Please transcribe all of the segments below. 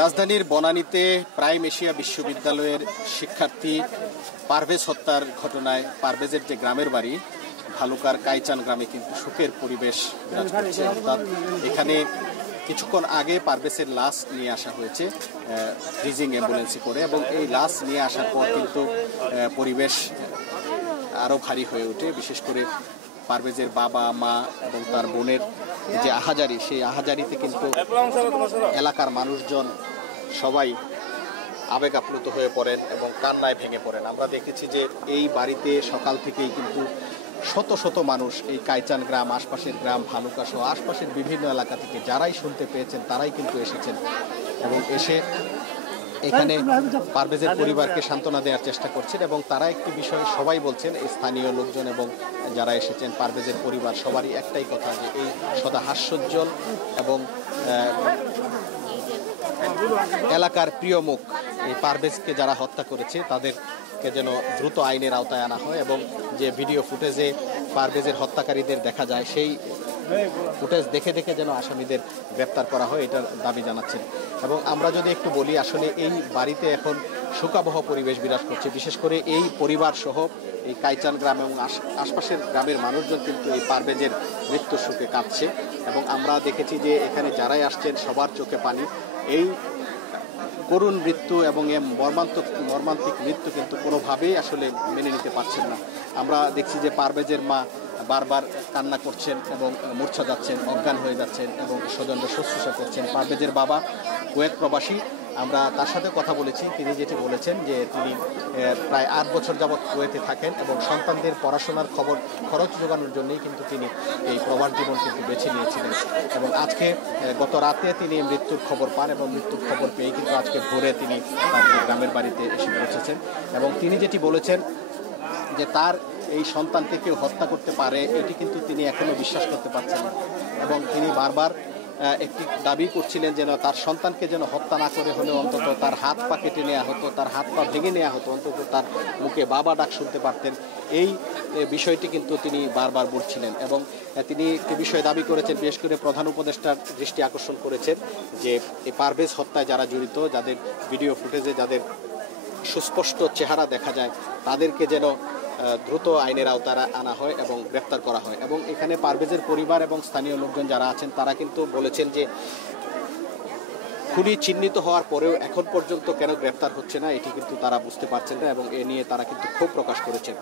রাজধানীর বনানীতে prime Asia বিশ্ববিদ্যালয়ের শিক্ষার্থী পারভেজ হত্যার ঘটনায় পারভেজের যে গ্রামের বাড়ি ভালুকার কাইচান গ্রামে কিন্তু শোকের পরিবেশ বিরাজ করছে। অর্থাৎ এখানে কিছুক্ষণ আগে পারভেজের লাশ নিয়ে আসা হয়েছে ব্রিজিং অ্যাম্বুলেন্সে করে, এবং এই লাশ নিয়ে আসার পর কিন্তু পরিবেশ আরও ভারী হয়ে ওঠে। বিশেষ করে পারভেজের বাবা মা এবং তার বোনের যে আহাজারি, সেই আহাজারিতে কিন্তু এলাকার মানুষজন সবাই আবেগ আপ্লুত হয়ে পড়েন এবং কান্নায় ভেঙে পড়েন। আমরা দেখেছি যে এই বাড়িতে সকাল থেকেই কিন্তু শত শত মানুষ এই কাইচান গ্রাম, আশপাশের গ্রাম, ভালুকা সহ আশপাশের বিভিন্ন এলাকা থেকে যারাই শুনতে পেয়েছেন তারাই কিন্তু এসেছেন এবং এসে এখানে পারভেজের পরিবারকে সান্ত্বনা দেওয়ার চেষ্টা করছেন। এবং তারা একটি বিষয় সবাই বলছেন, স্থানীয় লোকজন এবং যারা এসেছেন পারভেজের পরিবার সবারই একটাই কথা, যে এই সদা হাস্যোজ্জ্বল এবং এলাকার প্রিয় মুখ এই পারভেজকে যারা হত্যা করেছে তাদেরকে যেন দ্রুত আইনের আওতায় আনা হয়, এবং যে ভিডিও ফুটেজে পারভেজের হত্যাকারীদের দেখা যায় সেই ফুটেজ দেখে দেখে যেন আসামিদের গ্রেপ্তার করা হয়, এটার দাবি জানাচ্ছেন। এবং আমরা যদি একটু বলি, আসলে এই বাড়িতে এখন শোকাবহ পরিবেশ বিরাজ করছে। বিশেষ করে এই পরিবার সহ এই কাইচান গ্রাম এবং আশপাশের গ্রামের মানুষজন কিন্তু এই পারভেজের মৃত্যুর শোকে কাঁদছে। এবং আমরা দেখেছি যে এখানে যারাই আসছেন সবার চোখে পানি। এই করুণ মৃত্যু এবং এই মর্মান্তিক মৃত্যু কিন্তু কোনোভাবেই আসলে মেনে নিতে পারছেন না। আমরা দেখছি যে পারভেজের মা বারবার কান্না করছেন এবং মূর্ছা যাচ্ছেন, অজ্ঞান হয়ে যাচ্ছেন এবং স্বজনরা শুশ্রূষা করছেন। পারভেজের বাবা কুয়েত প্রবাসী, আমরা তার সাথে কথা বলেছি। তিনি যেটি বলেছেন যে তিনি প্রায় 8 বছর যাবৎ কুয়েতে থাকেন এবং সন্তানদের পড়াশোনার খরচ যোগানোর জন্যই কিন্তু তিনি এই প্রবাস জীবন কিন্তু বেছে নিয়েছিলেন। এবং আজকে গত রাতে তিনি মৃত্যুর খবর পান এবং মৃত্যুর খবর পেয়ে কিন্তু আজকে ভোরে তিনি তার গ্রামের বাড়িতে এসে পৌঁছেছেন। এবং তিনি যেটি বলেছেন যে তার এই সন্তানকে কেউ হত্যা করতে পারে, এটি কিন্তু তিনি এখনো বিশ্বাস করতে পারছেন না। এবং তিনি বারবার একটি দাবি করছিলেন যেন তার সন্তানকে যেন হত্যা না করে হলেও অন্তত তার হাত পা কেটে নেওয়া হতো, তার হাত পা ভেঙে নেওয়া হতো, অন্তত তার মুখে বাবা ডাক শুনতে পারতেন। এই বিষয়টি কিন্তু তিনি বারবার বলছিলেন। এবং তিনি একটি বিষয় দাবি করেছেন, বিশেষ করে প্রধান উপদেষ্টার দৃষ্টি আকর্ষণ করেছেন যে এই পারভেজ হত্যায় যারা জড়িত, যাদের ভিডিও ফুটেজে যাদের সুস্পষ্ট চেহারা দেখা যায়, তাদেরকে যেন দ্রুত আইনের আওতায় আনা হয় এবং গ্রেপ্তার করা হয়। এবং এখানে পারভেজের পরিবার এবং স্থানীয় লোকজন যারা আছেন তারা কিন্তু বলেছেন যে খুনি চিহ্নিত হওয়ার পরেও এখন পর্যন্ত কেন গ্রেপ্তার হচ্ছে না, এটি কিন্তু তারা বুঝতে পারছেন না এবং এ নিয়ে তারা কিন্তু ক্ষোভ প্রকাশ করেছেন।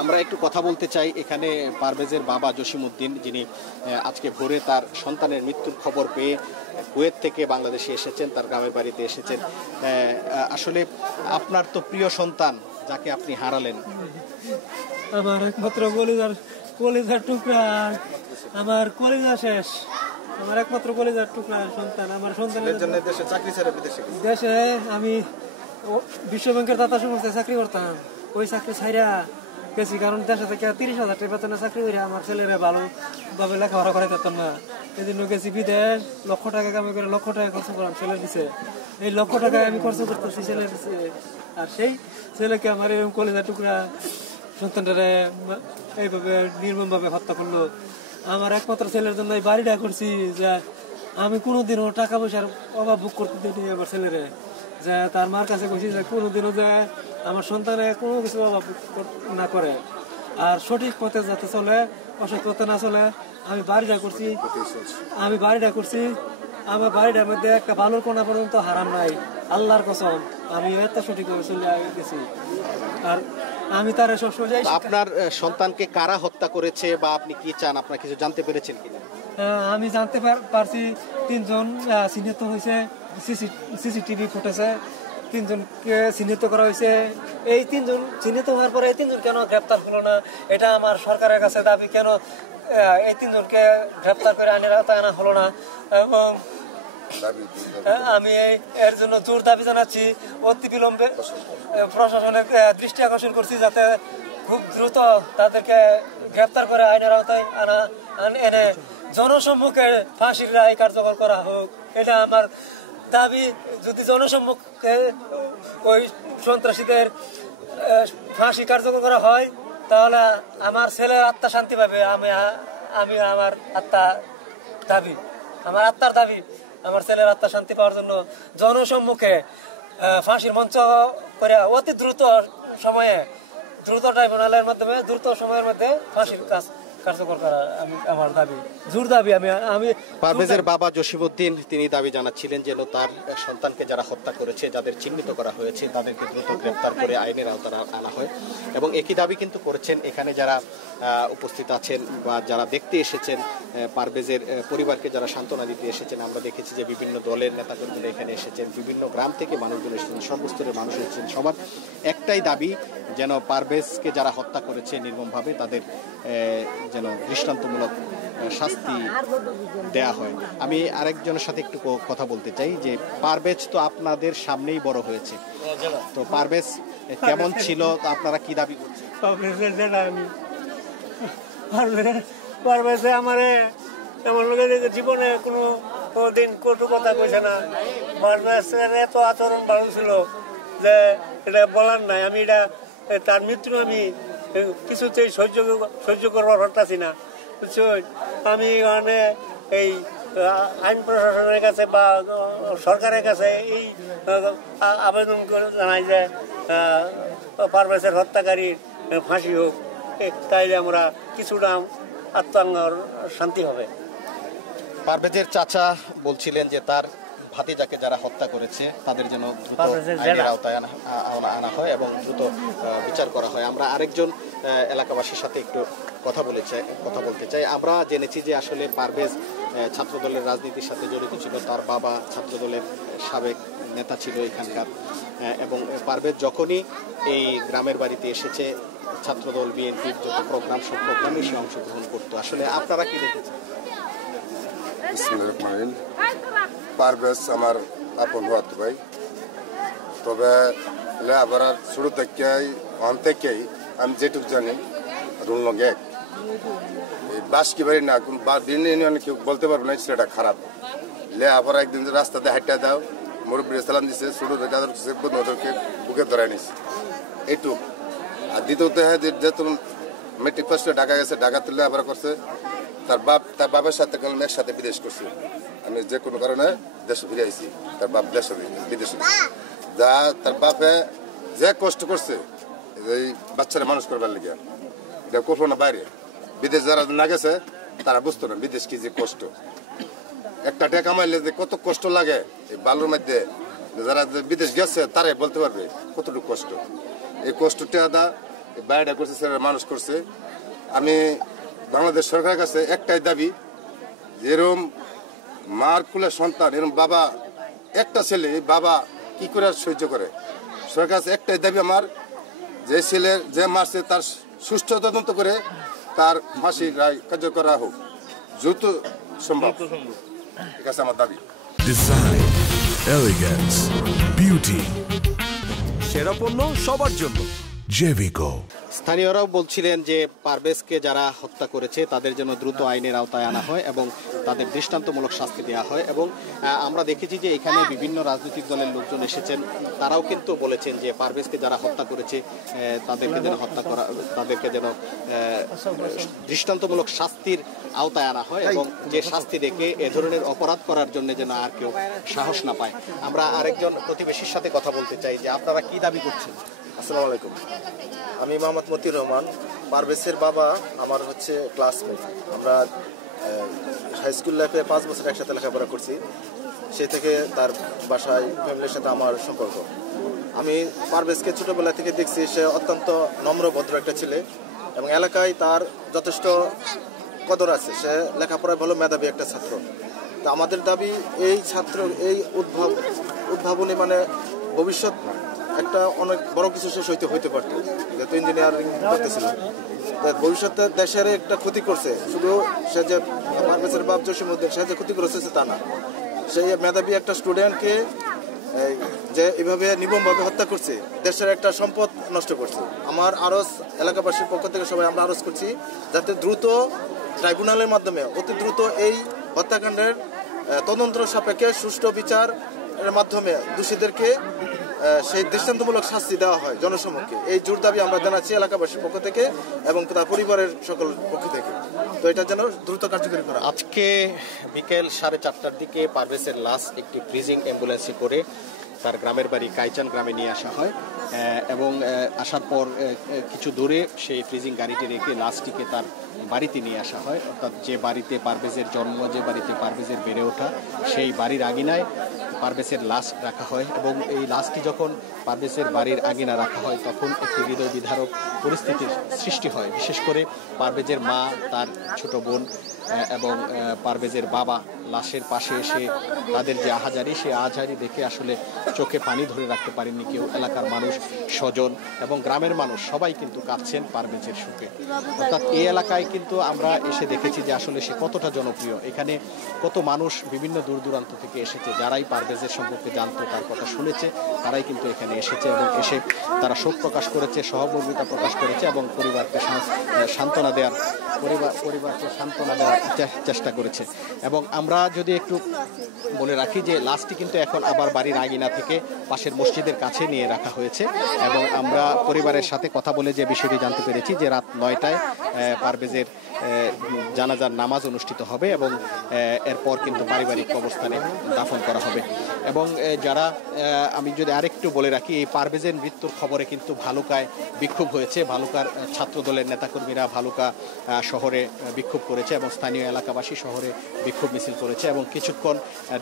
আমরা একটু কথা বলতে চাই এখানে পারভেজের বাবা জসিমউদ্দিন, যিনি আজকে ভোরে তার সন্তানের মৃত্যুর খবর পেয়ে কুয়েত থেকে বাংলাদেশে এসেছেন, তার গ্রামের বাড়িতে এসেছেন। আসলে আপনার তো প্রিয় সন্তান যাকে আপনি হারালেন, আমার একমাত্র কলিজার টুকরা, আমার কলিজা শেষ, আমার একমাত্র কলিজার টুকরা সন্তান। আমার সন্তানের জন্য দেশে চাকরি ছেড়ে দেশে আমি বিশ্বব্যাংকের দাতা সংস্থায় চাকরি করতাম, ওই চাকরি ছাইরা গেছি, কারণ দেশে থেকে 30,000 টাকা বেতনে চাকরি করে আমার ছেলেরা ভালোভাবে লেখাপড়া করে দিতাম না। এই জন্য গেছি বিদেশ, লক্ষ টাকা কামাই করে লক্ষ টাকা খরচ করলাম ছেলের দিছে। এই লক্ষ টাকা আমি খরচ করতেছি ছেলের দিছে, আর সেই ছেলেকে আমার এরকম কলেজা টুকরা সন্তানটারে এইভাবে নির্মমভাবে হত্যা করলো। আমার একমাত্র ছেলের জন্য এই বাড়িটা করছি, যে আমি কোনোদিনও টাকা পয়সার অভাব ভোগ করতে দিই আমার ছেলেরে, যে তার মার কাছে বসি যে কোনোদিনও যে আমার সন্তানে কোনো কিছু অভাব না করে, আর সঠিক পথে যাতে চলে, অসৎ পথে না চলে। আমি বাড়িটা করছি আমার বাড়িটার মধ্যে একটা বালুর কোনা পর্যন্ত হারাম নাই, আল্লাহর কসম। আমি এত সঠিকভাবে চলে গেছি। আর আমি তার সবসময়, আপনার সন্তানকে কারা হত্যা করেছে বা আপনি কি চান, আপনার কিছু জানতে পেরেছেন কিনা? আমি জানতে পারছি 3 জন চিহ্নিত হয়েছে, সিসিটিভি ফুটেছে 3 জনকে চিহ্নিত করা হয়েছে। এই 3 জন চিহ্নিত হওয়ার পরে এই 3 জন কেন গ্রেপ্তার হলো না, এটা আমার সরকারের কাছে দাবি। কেন এই 3 জনকে গ্রেপ্তার করে আইনের আওতায় আনা হলো না? এবং আমি এর জন্য জোর দাবি জানাচ্ছি, অতি বিলম্বে প্রশাসনের দৃষ্টি আকর্ষণ করছি, যাতে খুব দ্রুত তাদেরকে গ্রেপ্তার করে আইনের আওতায় এনে জনসম্মুখে ফাঁসির রায় কার্যকর করা হোক, এটা আমার দাবি। যদি জনসম্মুখে ওই সন্ত্রাসীদের ফাঁসি কার্যকর করা হয়, তাহলে আমার ছেলের আত্মা শান্তি পাবে। আমি আমার আত্মার দাবি আমার ছেলের আত্মা শান্তি পাওয়ার জন্য জনসম্মুখে ফাঁসির মঞ্চ করে অতি দ্রুত সময়ে দ্রুত ট্রাইব্যুনালের মাধ্যমে দ্রুত সময়ের মধ্যে ফাঁসির কার্যকর করা আমার দাবি, জোর দাবি। আমি পারভেজের বাবা জসিমউদ্দিন তিনি দাবি জানাচ্ছিলেন যেন তার সন্তানকে যারা হত্যা করেছে, যাদের চিহ্নিত করা হয়েছে, তাদেরকে দ্রুত গ্রেপ্তার করে আইনের আওতায় আনা হয়। এবং একই দাবি কিন্তু করেছেন এখানে যারা উপস্থিত আছেন বা যারা দেখতে এসেছেন, পারভেজের পরিবারকে যারা সান্ত্বনা দিতে এসেছেন। আমরা দেখেছি যে বিভিন্ন দলের নেতাকর্মীরা এখানে এসেছেন, বিভিন্ন গ্রাম থেকে মানুষজন এসেছেন, সর্বস্তরের মানুষ এসেছেন। সবার একটাই দাবি যেন পারভেজকে যারা হত্যা করেছে নির্মমভাবে তাদের যেন দৃষ্টান্তমূলক শাস্তি দেয়া হয়। আমি আরেকজনের সাথে একটু কথা বলতে চাই যে পারভেজ তো আপনাদের সামনেই বড় হয়েছে, তো পারভেজ কেমন ছিল, আপনারা কি দাবি করছেন? পারভেজে আমারে এমন লোকের জীবনে কোনো দিন কটু কথা কইছে না। পারভেজের এত আচরণ ভালো ছিল যে এটা বলার নাই। আমি এটা তার মৃত্যু আমি কিছুতেই সহ্য করবার পারতাছি না, বুঝছো। আমি মানে এই আইন প্রশাসনের কাছে বা সরকারের কাছে এই আবেদন করে জানাই যে পারভেজের হত্যাকারীর ফাঁসি হোক, তাইলে আমরা কিছুটা আত্মাঙ্গর শান্তি হবে। পারভেজের চাচা বলছিলেন যে তার ভাতিজাকে যারা হত্যা করেছে তাদের যেন দ্রুত আইনের আওতায় আনা হয় এবং দ্রুত বিচার করা হয়। আমরা আরেকজন এলাকাবাসীর সাথে একটু কথা বলতে চাই। আমরা জেনেছি যে আসলে পারভেজ ছাত্রদলের রাজনীতির সাথে জড়িত ছিল, তার বাবা ছাত্রদলের সাবেক নেতা ছিল এখানকার, এবং পারভেজ যখনই এই গ্রামের বাড়িতে এসেছে ছাত্রদল বিএনপির যত প্রোগ্রাম সব প্রোগ্রামে সে অংশগ্রহণ করতো। আসলে আপনারা কি দেখেছেন? পারভেজ আমার আপন হওয়ার ভাই, তবে লেখাপড়ার শুরু থেকেই থেকেই আমি যেটুকু জানি রুল লঙ্গে বাস কি বাড়ি না কোন বিভিন্ন ইউনিয়নে কেউ বলতে পারবো না সেটা খারাপ। লেখাপড়া একদিন রাস্তাতে হাঁটা দাও, মুরব্বী সালাম দিছে, ছোটো ওদেরকে বুকে ধরে নিছে এইটুক। আর দ্বিতীয়ত যে তুমি মেট্রিক পাস করে ঢাকা গেছে, ঢাকা তুলে লেখাপড়া করছে, তার বাপের সাথে মেয়ের সাথে বিদেশ করছে। আমি যে কোনো কারণে দেশে ফিরে আইছি, তার বাপ বিদেশে যা তার বাপে যে কষ্ট করছে এই বাচ্চারা মানুষ করবার লেগে, এটা কল্পনা বাইরে। বিদেশ যারা না গেছে তারা বুঝতো না বিদেশ কি যে কষ্ট। একটা টাকা কামাইলে যে কত কষ্ট লাগে এই বালুর মধ্যে, যারা বিদেশ গেছে তারাই বলতে পারবে কতটুকু কষ্ট। এই কষ্টটা বাইরে করছে, মানুষ করছে। আমি বাংলাদেশ সরকারের কাছে একটাই দাবি, যেরকম মার কুলে সন্তান, এরকম বাবা একটা ছেলে বাবা কি করে সহ্য করে। সরকার কাছে একটাই দাবি আমার, যে ছেলের যে মারছে তার সুষ্ঠু তদন্ত করে তার ফাঁসি রায় কার্যকর করা হোক দ্রুত সম্ভব। ঠিক আছে আমার দাবি। ডিজাইন, এলিগেন্স, বিউটি, সেরা পণ্য সবার জন্য জেভিকো। স্থানীয়রাও বলছিলেন যে পারভেজকে যারা হত্যা করেছে তাদের জন্য দ্রুত আইনের আওতায় আনা হয় এবং তাদের দৃষ্টান্তমূলক শাস্তি দেওয়া হয়। এবং আমরা দেখেছি যে এখানে বিভিন্ন রাজনৈতিক দলের লোকজন এসেছেন, তারাও কিন্তু বলেছেন যে পারভেজকে যারা হত্যা করেছে তাদেরকে যেন দৃষ্টান্তমূলক শাস্তির আওতায় আনা হয় এবং যে শাস্তি দেখে এ ধরনের অপরাধ করার জন্য যেন আর কেউ সাহস না পায়। আমরা আরেকজন প্রতিবেশীর সাথে কথা বলতে চাই যে আপনারা কি দাবি করছেন? আসসালামু আলাইকুম, আমি মোহাম্মদ মতিউর রহমান। পারভেজের বাবা আমার হচ্ছে ক্লাসমেট। আমরা হাই স্কুল লাইফে 5 বছর একসাথে লেখাপড়া করছি। সে থেকে তার বাসায় ফ্যামিলির সাথে আমার সম্পর্ক। আমি পারভেজকে ছোটোবেলা থেকে দেখছি, সে অত্যন্ত নম্র ভদ্র একটা ছেলে এবং এলাকায় তার যথেষ্ট কদর আছে। সে লেখাপড়ায় ভালো মেধাবী একটা ছাত্র। তো আমাদের দাবি এই ছাত্র এই উদ্ভাবনী মানে ভবিষ্যৎ একটা অনেক বড় কিছু শেষ হইতে পারতো, যেহেতু ইঞ্জিনিয়ারিং করতেছিল। ভবিষ্যতে দেশের একটা ক্ষতি করছে, শুধু সে যে পারভেজের বাপ জসিমউদ্দিন সে যে ক্ষতি করেছে তা না, সেই মেধাবী একটা স্টুডেন্টকে যে এইভাবে নির্মমভাবে হত্যা করছে, দেশের একটা সম্পদ নষ্ট করছে। আমার আরজ এলাকাবাসীর পক্ষ থেকে সবাই আমরা আরজ করছি যাতে দ্রুত ট্রাইব্যুনালের মাধ্যমে অতি দ্রুত এই হত্যাকাণ্ডের তদন্ত সাপেক্ষে সুষ্ঠু বিচারের মাধ্যমে দোষীদেরকে সেই দৃষ্টান্তমূলক শাস্তি দেওয়া হয় জনসমক্ষে। এই জোর দাবি আমরা জানাচ্ছি এলাকাবাসীর পক্ষ থেকে এবং তার পরিবারের সকল পক্ষ থেকে। তো এটা যেন দ্রুত কার্যকরী করা। আজকে বিকেল 4:30টার দিকে পারভেজের লাশ একটি ফ্রিজিং অ্যাম্বুলেন্সে করে তার গ্রামের বাড়ি কাইচান গ্রামে নিয়ে আসা হয় এবং আসার পর কিছু দূরে সেই ফ্রিজিং গাড়িটি রেখে লাশটিকে তার বাড়িতে নিয়ে আসা হয়। অর্থাৎ যে বাড়িতে পারভেজের জন্ম, যে বাড়িতে পারভেজের বেড়ে ওঠা, সেই বাড়ির আঙিনায় পারভেজের লাশ রাখা হয় এবং এই লাশটি যখন পারভেজের বাড়ির আঙিনা রাখা হয় তখন একটি হৃদয় বিদারক পরিস্থিতির সৃষ্টি হয়। বিশেষ করে পারভেজের মা, তার ছোট বোন এবং পারভেজের বাবা লাশের পাশে এসে তাদের যে আহাজারি, সেই আহাজারি দেখে আসলে চোখে পানি ধরে রাখতে পারেননি কেউ। এলাকার মানুষ, স্বজন এবং গ্রামের মানুষ সবাই কিন্তু কাঁদছেন পারভেজের শোকে। অর্থাৎ এই এলাকায় কিন্তু আমরা এসে দেখেছি যে আসলে সে কতটা জনপ্রিয়। এখানে কত মানুষ বিভিন্ন দূর দূরান্ত থেকে এসেছে, যারাই পারভেজের সম্পর্কে জানতো, তার কথা শুনেছে, তারাই কিন্তু এখানে এসেছে এবং এসে তারা শোক প্রকাশ করেছে, সহমর্মিতা প্রকাশ করেছে এবং পরিবারকে সান্ত্বনা দেওয়ার চেষ্টা করেছে। এবং আমরা যদি একটু বলে রাখি যে লাশটি কিন্তু এখন আবার বাড়ির আঙিনা থেকে পাশের মসজিদের কাছে নিয়ে রাখা হয়েছে এবং আমরা পরিবারের সাথে কথা বলে যে বিষয়টি জানতে পেরেছি যে রাত 9টায় পারভেজের জানাজার নামাজ অনুষ্ঠিত হবে এবং এরপর কিন্তু পারিবারিক কবরস্থানে দাফন করা হবে। এবং যারা আমি যদি আরেকটু বলে রাখি, এই পারভেজের মৃত্যুর খবরে কিন্তু ভালুকায় বিক্ষোভ হয়েছে। ভালুকার ছাত্রদলের নেতাকর্মীরা ভালুকা শহরে বিক্ষোভ করেছে এবং স্থানীয় এলাকাবাসী শহরে বিক্ষোভ মিছিল করেছে এবং কিছুক্ষণ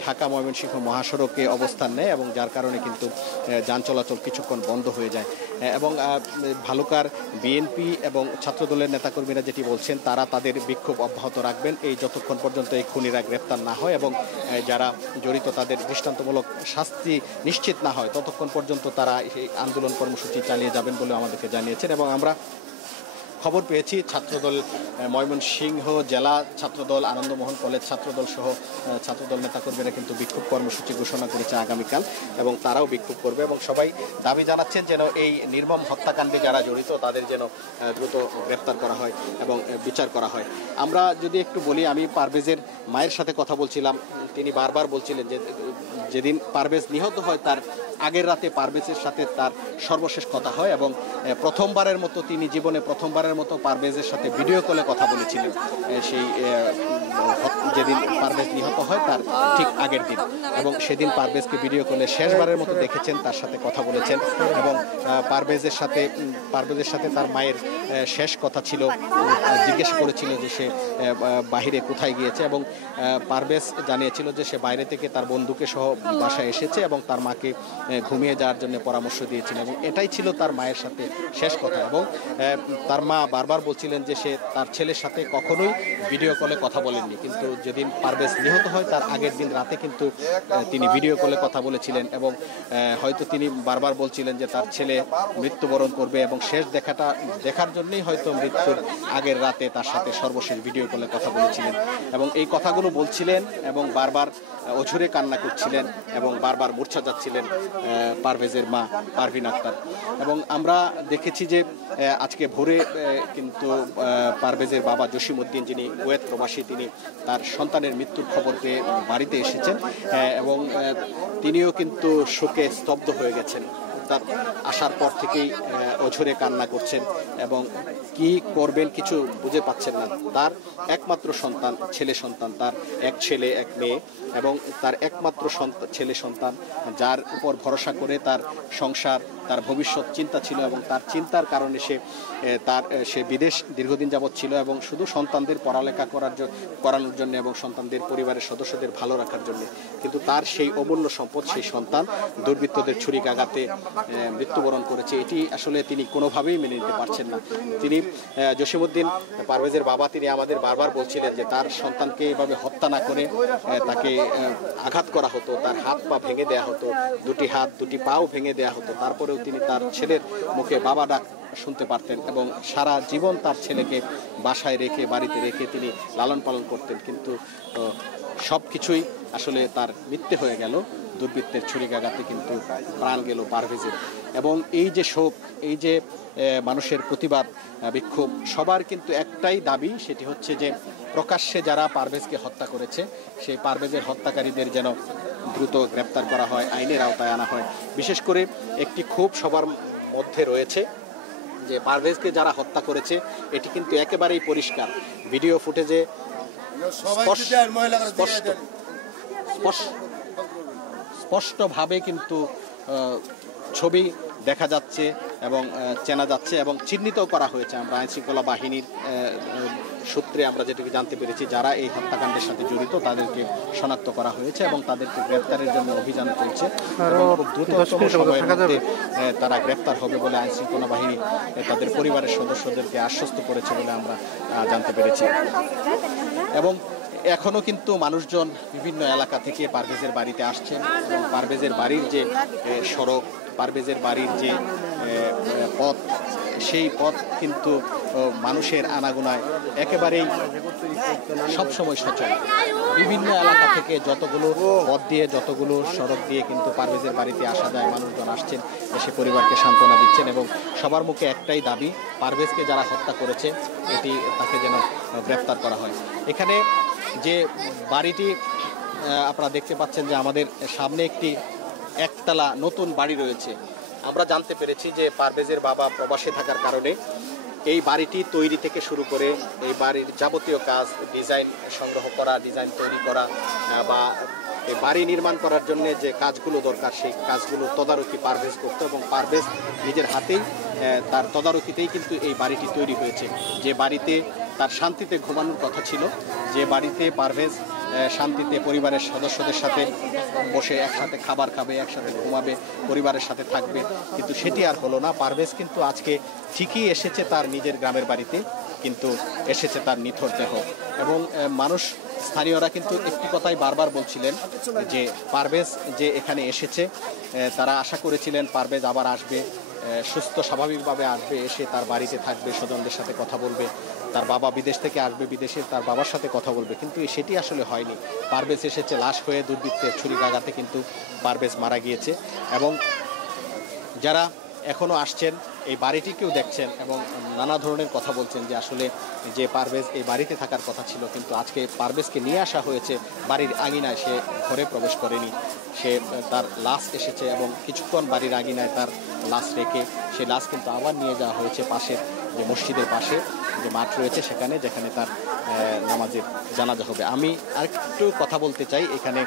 ঢাকা ময়মনসিংহ মহাসড়কে অবস্থান নেয় এবং যার কারণে কিন্তু যান চলাচল কিছুক্ষণ বন্ধ হয়ে যায়। এবং ভালুকার বিএনপি এবং ছাত্রদলের নেতাকর্মীরা যেটি বলছেন, তারা তাদের বিক্ষোভ অব্যাহত রাখবেন এই যতক্ষণ পর্যন্ত এই খুনিরা গ্রেপ্তার না হয় এবং যারা জড়িত তাদের দৃষ্টান্তমূলক শাস্তি নিশ্চিত না হয় ততক্ষণ পর্যন্ত তারা এই আন্দোলন কর্মসূচি চালিয়ে যাবেন বলে আমাদেরকে জানিয়েছেন। এবং আমরা খবর পেয়েছি ছাত্রদল, ময়মনসিংহ জেলা ছাত্রদল, আনন্দমোহন কলেজ ছাত্রদল সহ ছাত্রদল নেতাকর্মীরা কিন্তু বিক্ষোভ কর্মসূচি ঘোষণা করেছে আগামীকাল এবং তারাও বিক্ষোভ করবে এবং সবাই দাবি জানাচ্ছেন যেন এই নির্মম হত্যাকাণ্ডে যারা জড়িত তাদের যেন দ্রুত গ্রেপ্তার করা হয় এবং বিচার করা হয়। আমরা যদি একটু বলি, আমি পারভেজের মায়ের সাথে কথা বলছিলাম, তিনি বারবার বলছিলেন যে যেদিন পারভেজ নিহত হয় তার আগের রাতে পারভেজের সাথে তার সর্বশেষ কথা হয় এবং প্রথমবারের মতো তিনি জীবনে প্রথমবারের মতো পারভেজের সাথে ভিডিও কলে কথা বলেছিলেন সেই যেদিন পারভেজ নিহত হয় তার ঠিক আগের দিন। এবং সেদিন পারভেজকে ভিডিও কলে শেষবারের মতো দেখেছেন, তার সাথে কথা বলেছেন এবং পারভেজের সাথে তার মায়ের শেষ কথা ছিল, জিজ্ঞেস করেছিল যে সে বাহিরে কোথায় গিয়েছে এবং পারভেজ জানিয়েছিল যে সে বাইরে থেকে তার বন্ধুকে সহ বাসায় এসেছে এবং তার মাকে ঘুমিয়ে যাওয়ার জন্য পরামর্শ দিয়েছিলেন এবং এটাই ছিল তার মায়ের সাথে শেষ কথা। এবং তার মা বারবার বলছিলেন যে সে তার ছেলের সাথে কখনোই ভিডিও কলে কথা বলেননি, কিন্তু যেদিন পারভেজ নিহত হয় তার আগের দিন রাতে কিন্তু তিনি ভিডিও কলে কথা বলেছিলেন এবং হয়তো তিনি বারবার বলছিলেন যে তার ছেলে মৃত্যুবরণ করবে এবং শেষ দেখার জন্যই হয়তো মৃত্যুর আগের রাতে তার সাথে সর্বশেষ ভিডিও কলে কথা বলেছিলেন এবং এই কথাগুলো বলছিলেন এবং বারবার অঝরে কান্না করছিলেন এবং বারবার মূর্ছা যাচ্ছিলেন পারভেজের মা পারভিন আক্তার। এবং আমরা দেখেছি যে আজকে ভোরে কিন্তু পারভেজের বাবা জসিমউদ্দিন, যিনি কুয়েত প্রবাসী, তিনি তার সন্তানের মৃত্যুর খবর পেয়ে বাড়িতে এসেছেন এবং তিনিও কিন্তু শোকে স্তব্ধ হয়ে গেছেন। তার আসার পর থেকেই অঝরে কান্না করছেন এবং কি করবেন কিছু বুঝে পাচ্ছেন না। তার একমাত্র সন্তান, ছেলে সন্তান, তার এক ছেলে এক মেয়ে এবং তার একমাত্র ছেলে সন্তান, যার উপর ভরসা করে তার সংসার, তার ভবিষ্যৎ চিন্তা ছিল এবং তার চিন্তার কারণে সে বিদেশ দীর্ঘদিন যাবৎ ছিল এবং শুধু সন্তানদের পড়ালেখা করানোর জন্য এবং সন্তানদের পরিবারের সদস্যদের ভালো রাখার জন্য। কিন্তু তার সেই অমূল্য সম্পদ, সেই সন্তান দুর্বৃত্তদের ছুরিকাঘাতে মৃত্যুবরণ করেছে। এটি আসলে তিনি কোনোভাবেই মেনে নিতে পারছেন না। তিনি জসিমউদ্দিন, পারভেজের বাবা, তিনি আমাদের বারবার বলছিলেন যে তার সন্তানকে এইভাবে হত্যা না করে তাকে আঘাত করা হতো, তার হাত পা ভেঙে দেওয়া হতো, দুটি হাত দুটি পাও ভেঙে দেওয়া হতো, তারপরেও তিনি তার ছেলের মুখে বাবা ডাক শুনতে পারতেন এবং সারা জীবন তার ছেলেকে বাসায় রেখে, বাড়িতে রেখে তিনি লালন পালন করতেন। কিন্তু সব কিছুই আসলে তার মিথ্যে হয়ে গেল। দুর্বৃত্তের ছুরিকাঘাতে কিন্তু প্রাণ গেল পারভেজের। এবং এই যে শোক, এই যে মানুষের প্রতিবাদ, বিক্ষোভ, সবার কিন্তু একটাই দাবি, সেটি হচ্ছে যে প্রকাশ্যে যারা পারভেজকে হত্যা করেছে সেই পারভেজের হত্যাকারীদের যেন দ্রুত গ্রেপ্তার করা হয়, আইনের আওতায় আনা হয়। বিশেষ করে একটি ক্ষোভ সবার মধ্যে রয়েছে যে পারভেজকে যারা হত্যা করেছে এটি কিন্তু একেবারেই পরিষ্কার। ভিডিও ফুটেজে স্পষ্টভাবে কিন্তু ছবি দেখা যাচ্ছে এবং চেনা যাচ্ছে এবং চিহ্নিত করা হয়েছে। আমরা আইনশৃঙ্খলা বাহিনীর সূত্রে আমরা যেটুকু জানতে পেরেছি, যারা এই হত্যাকাণ্ডের সাথে জড়িত তাদেরকে শনাক্ত করা হয়েছে এবং তাদেরকে গ্রেপ্তারের জন্য অভিযান চলছে এবং খুব দ্রুততম সময়ের মধ্যে তারা গ্রেপ্তার হবে বলে আইনশৃঙ্খলা বাহিনী তাদের পরিবারের সদস্যদেরকে আশ্বস্ত করেছে বলে আমরা জানতে পেরেছি। এবং এখনো কিন্তু মানুষজন বিভিন্ন এলাকা থেকে পারভেজের বাড়িতে আসছেন। পারভেজের বাড়ির যে সড়ক, পারভেজের বাড়ির যে পথ, সেই পথ কিন্তু মানুষের আনাগোনায় একেবারেই সবসময় সচল। বিভিন্ন এলাকা থেকে যতগুলো পথ দিয়ে, যতগুলো সড়ক দিয়ে কিন্তু পারভেজের বাড়িতে আসা যায়, মানুষজন আসছেন, এসে পরিবারকে সান্ত্বনা দিচ্ছেন এবং সবার মুখে একটাই দাবি, পারভেজকে যারা হত্যা করেছে তাকে যেন গ্রেপ্তার করা হয়। এখানে যে বাড়িটি আপনারা দেখতে পাচ্ছেন যে আমাদের সামনে একটি একতলা নতুন বাড়ি রয়েছে। আমরা জানতে পেরেছি যে পারভেজের বাবা প্রবাসে থাকার কারণে এই বাড়িটি তৈরি থেকে শুরু করে এই বাড়ির যাবতীয় কাজ, ডিজাইন সংগ্রহ করা, ডিজাইন তৈরি করা বা এই বাড়ি নির্মাণ করার জন্য যে কাজগুলো দরকার সেই কাজগুলো তদারকি পারভেজ করত এবং পারভেজ নিজের হাতেই তার তদারকিতেই কিন্তু এই বাড়িটি তৈরি হয়েছে। যে বাড়িতে তার শান্তিতে ঘুমানোর কথা ছিল, যে বাড়িতে পারভেজ শান্তিতে পরিবারের সদস্যদের সাথে বসে একসাথে খাবার খাবে, একসাথে ঘুমাবে, পরিবারের সাথে থাকবে, কিন্তু সেটি আর হলো না। পারভেজ কিন্তু আজকে ঠিকই এসেছে তার নিজের গ্রামের বাড়িতে, কিন্তু এসেছে তার নিথর দেহ। এবং স্থানীয়রা কিন্তু একটি কথাই বারবার বলছিলেন যে পারভেজ যে এখানে এসেছে, তারা আশা করেছিলেন পারভেজ আবার আসবে, সুস্থ স্বাভাবিকভাবে আসবে, এসে তার বাড়িতে থাকবে, স্বজনদের সাথে কথা বলবে, তার বাবা বিদেশ থেকে আসবে, বিদেশে তার বাবার সাথে কথা বলবে, কিন্তু সেটি আসলে হয়নি। পারভেজ এসেছে লাশ হয়ে, দুর্বৃত্তের ছুরিকাঘাতে কিন্তু পারভেজ মারা গিয়েছে। এবং যারা এখনও আসছেন, এই বাড়িটিকেও দেখছেন এবং নানা ধরনের কথা বলছেন যে আসলে যে পারভেজ এই বাড়িতে থাকার কথা ছিল, কিন্তু আজকে পারভেজকে নিয়ে আসা হয়েছে বাড়ির আঙিনায়, সে ঘরে প্রবেশ করেনি, সে তার লাশ এসেছে এবং কিছুক্ষণ বাড়ির আঙিনায় তার লাশ রেখে সেই লাশ কিন্তু আবার নিয়ে যাওয়া হয়েছে পাশের যে মসজিদের পাশে যে মাঠ রয়েছে সেখানে, যেখানে তার নামাজের জানাজা হবে। আমি আরেকটু কথা বলতে চাই, এখানে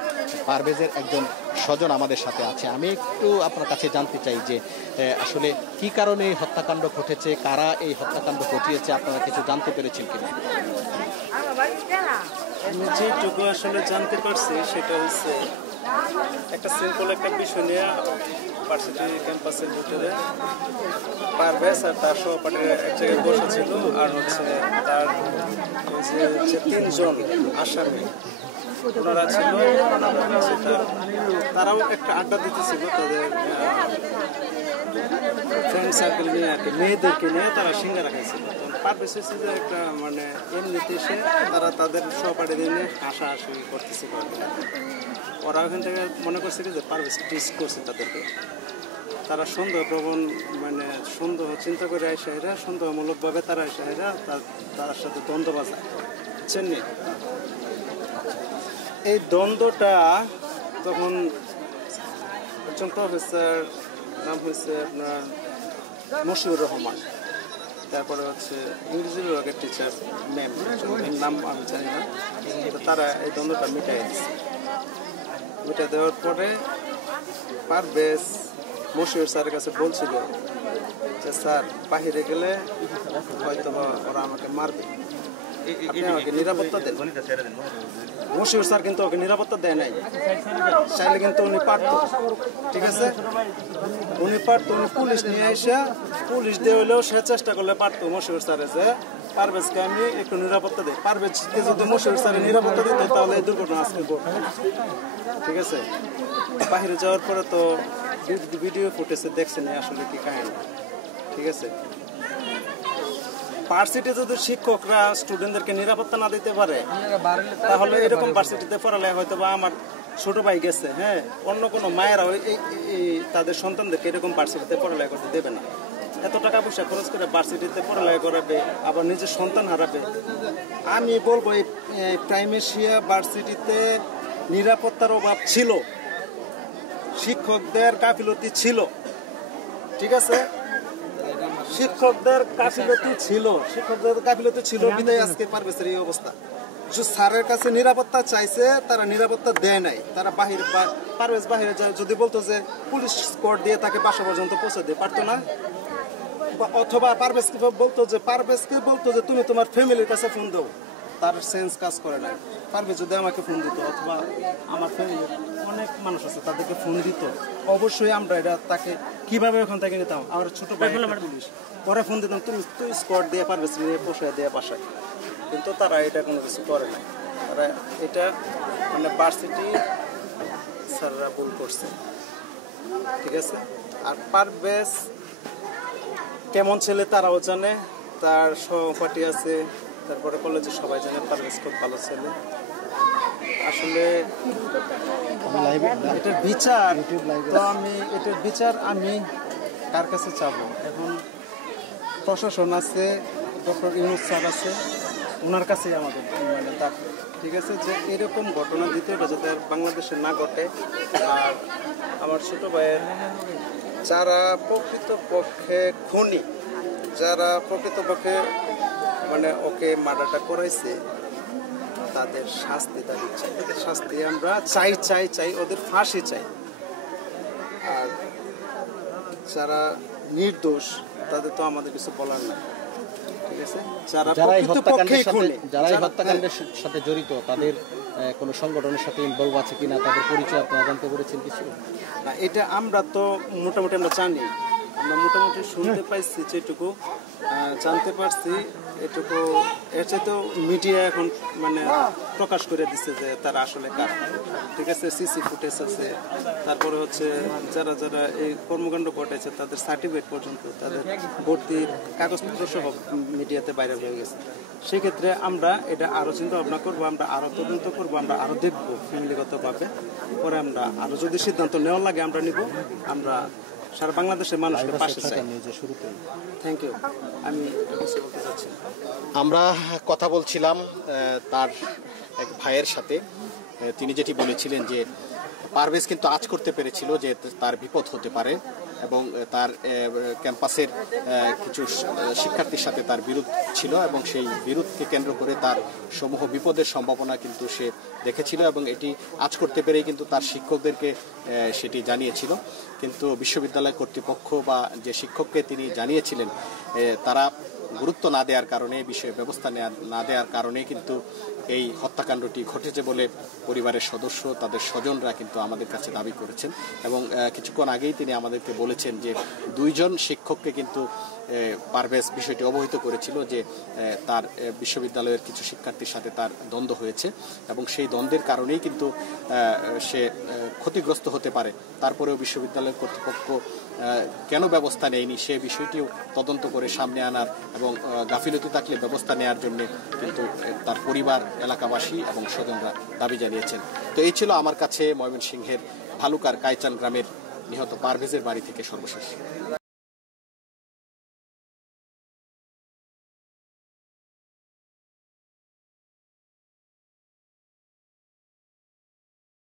পারভেজের একজন স্বজন আমাদের সাথে আছে। আমি একটু আপনার কাছে জানতে চাই যে আসলে কি কারণে এই হত্যাকাণ্ড ঘটেছে, কারা এই হত্যাকাণ্ড ঘটিয়েছে, আপনারা কিছু জানতে পেরেছেন কিনা? আমি যেটুকু আসলে জানতে পারছি সেটা হচ্ছে একটা সিম্পল একটা বিষয় নিয়ে ভার্সিটি ক্যাম্পাসের ভিতরে পারভেজ আর তার সহপাঠীরা এক জায়গায় বসে ছিল, আর হচ্ছে তার যে তিনজন আসামি ওনারা ছিল, তারাও একটা আড্ডা দিতেছিল তাদের ফ্রেন্ড সার্কেল নিয়ে আর কি, মেয়েদেরকে নিয়ে তারা সিঙ্গারা খাইছিল। পারভেজ হচ্ছে যে একটা মানে এমনিতে এসে তারা তাদের সহপাঠীদের নিয়ে হাসাহাসি করতেছিল। ওরা ওখান থেকে মনে করছে যে পারভেজ টিস করছে তাদেরকে, তারা সন্দেহপ্রবণ মানে সন্দেহ চিন্তা করে আইসাহেরা সন্দেহমূলকভাবে তারা আইসাহেরা তার সাথে দ্বন্দ্ব বাজায়, বুঝছেন নি? এই দ্বন্দ্বটা তখন একজন প্রফেসর, নাম হচ্ছে আপনার মশিউর রহমান, তারপরে হচ্ছে ইংরেজি বিভাগের টিচার ম্যাম, নাম আমি জানি না, তো তারা এই দ্বন্দ্বটা মিটাই দিচ্ছে। মিটাই দেওয়ার পরে পারভেজ মশিউর স্যারের কাছে বলছিল যে স্যার বাহিরে গেলে হয়তো ওরা আমাকে মারবে, আপনি আমাকে নিরাপত্তা দেন। মশিউর স্যার কিন্তু ওকে নিরাপত্তা দেয় নাই, চাইলে কিন্তু উনি পারত, ঠিক আছে, উনি পারত, উনি পুলিশ নিয়ে এসে পুলিশ দিয়ে হইলেও সে চেষ্টা করলে পারতো মশিউর স্যারে যে পারভেজকে আমি একটু নিরাপত্তা দিই। পারভেজকে যদি মশিউর স্যারের নিরাপত্তা দিত তাহলে এই দুর্ঘটনা আজকে ঘটবে, ঠিক আছে। বাহিরে যাওয়ার পরে তো ভিডিও ফুটেজে দেখছেন আসলে কি কাহিনী, ঠিক আছে। ভার্সিটি যদি শিক্ষকরা স্টুডেন্টদেরকে নিরাপত্তা না দিতে পারে তাহলে এরকম ভার্সিটিতে পড়ালেখা হয়তো বা আমার ছোট ভাই গেছে, হ্যাঁ, অন্য কোনো মায়েরা তাদের সন্তানদেরকে এরকম ভার্সিটিতে পড়ালেখা করতে দেবে না। এত টাকা পয়সা খরচ করে ভার্সিটিতে পড়ালেখা করাবে, আবার নিজের সন্তান হারাবে। আমি বলবো এই প্রাইমেশিয়া ভার্সিটিতে নিরাপত্তার অভাব ছিল, শিক্ষকদের গাফিলতি ছিল, ঠিক আছে, শিক্ষকদের গাফিলতি ছিল বিদায় আজকে পারভেজের এই অবস্থা। স্যারের কাছে নিরাপত্তা চাইছে, তারা নিরাপত্তা দেয় নাই। তারা পারভেজ বাহিরে যদি বলতো যে পুলিশ স্কোয়াড দিয়ে তাকে বাসা পর্যন্ত পৌঁছে দিয়ে পারতো না, অথবা পারভেজকে বলতো যে তুমি তোমার ফ্যামিলির কাছে ফোন দাও, তার সেন্স কাজ করে না। পারভেজ যদি আমাকে ফোন দিত অথবা আমার ফ্যামিলির অনেক মানুষ আছে তাদেরকে ফোন দিত, অবশ্যই আমরা এটা তাকে কিভাবে ওখান থেকে নিতাম। আমার ছোট ভাই পুলিশ, পরে ফোন দিতাম তুই স্কোয়াড দিয়ে পারভেজ পৌঁছে দিয়ে বাসায়, কিন্তু তারা এটা কোনো কিছু করে না। তারা এটা মানে ভার্সিটি স্যাররা ভুল করছে, ঠিক আছে। আর পারভেজ কেমন ছেলে তারাও জানে, তার সহপাঠী আছে, তারপরে কলেজে সবাই জানে পারভেজ খুব ভালো ছেলে। আসলে এটার বিচার আমি কার কাছে চাবো? এখন প্রশাসন আছে, ডক্টর ইউনুস স্যার আছে, ওনার কাছেই আমাদের মানে তার, ঠিক আছে, যে এরকম ঘটনা দ্বিতীয়টা যাতে বাংলাদেশে না ঘটে। আর আমার ছোট ভাইয়ের যারা প্রকৃতপক্ষে খুনি, যারা প্রকৃতপক্ষে মানে ওকে মার্ডারটা করাইছে, তাদের শাস্তি দাবি চাই, তাদের শাস্তি আমরা চাই, ওদের ফাঁসি চাই। আর যারা নির্দোষ তাদের তো আমাদের কিছু বলার না, ঠিক আছে। যারা হত্যাকাণ্ডের সাথে জড়িত তাদের কোনো সংগঠনের সাথে ইনভলভ আছে কিনা, তাদের পরিচয় আপনারা জানতে পেরেছেন কিছু? না, এটা আমরা তো মোটামুটি আমরা জানি, আমরা মোটামুটি শুনতে পাইছি, যেটুকু জানতে পারছি এটুকু। এর চাইতেও মিডিয়া এখন মানে প্রকাশ করে দিচ্ছে যে তারা আসলে কার, ঠিক আছে। সিসি ফুটেজ আছে, তারপরে হচ্ছে যারা এই কর্মকাণ্ড ঘটেছে তাদের সার্টিফিকেট পর্যন্ত, তাদের ভর্তির কাগজপত্র সহ মিডিয়াতে বাইরে হয়ে গেছে। সেক্ষেত্রে আমরা এটা আরও চিন্তা ভাবনা করবো, আমরা আরও তদন্ত করবো, আমরা আরও দেখবো ফ্যামিলিগতভাবে, পরে আমরা আরও যদি সিদ্ধান্ত নেওয়া লাগে আমরা নিব। আমরা সারা বাংলাদেশের মানুষের পাশে চাই। Thank you. আমি বলতে চাচ্ছি, আমরা কথা বলছিলাম তার এক ভাইয়ের সাথে, তিনি যেটি বলেছিলেন যে পারভেজ কিন্তু আঁচ করতে পেরেছিল যে তার বিপদ হতে পারে এবং তার ক্যাম্পাসের কিছু শিক্ষার্থীর সাথে তার বিরোধ ছিল এবং সেই বিরোধকে কেন্দ্র করে তার সমূহ বিপদের সম্ভাবনা কিন্তু সে দেখেছিল এবং এটি আঁচ করতে পেরেই কিন্তু তার শিক্ষকদেরকে সেটি জানিয়েছিল। কিন্তু বিশ্ববিদ্যালয় কর্তৃপক্ষ বা যে শিক্ষককে তিনি জানিয়েছিলেন তারা গুরুত্ব না দেওয়ার কারণে, বিষয়ে ব্যবস্থা না দেওয়ার কারণে কিন্তু এই হত্যাকাণ্ডটি ঘটেছে বলে পরিবারের সদস্য, তাদের স্বজনরা কিন্তু আমাদের কাছে দাবি করেছেন। এবং কিছুক্ষণ আগেই তিনি আমাদেরকে বলেছেন যে 2 জন শিক্ষককে কিন্তু পারভেজ বিষয়টি অবহিত করেছিল যে তার বিশ্ববিদ্যালয়ের কিছু শিক্ষার্থীর সাথে তার দ্বন্দ্ব হয়েছে এবং সেই দ্বন্দ্বের কারণেই কিন্তু সে ক্ষতিগ্রস্ত হতে পারে। তারপরেও বিশ্ববিদ্যালয়ের কর্তৃপক্ষ কেন ব্যবস্থা নেয়নি সে বিষয়টিও তদন্ত করে সামনে আনার এবং গাফিলতি থাকলে ব্যবস্থা নেওয়ার জন্য কিন্তু তার পরিবার, এলাকাবাসী এবং স্বজনরা দাবি জানিয়েছেন। তো এই ছিল আমার কাছে ময়মনসিংহের ভালুকার কাইচান গ্রামের নিহত পারভেজের বাড়ি থেকে সর্বশেষ।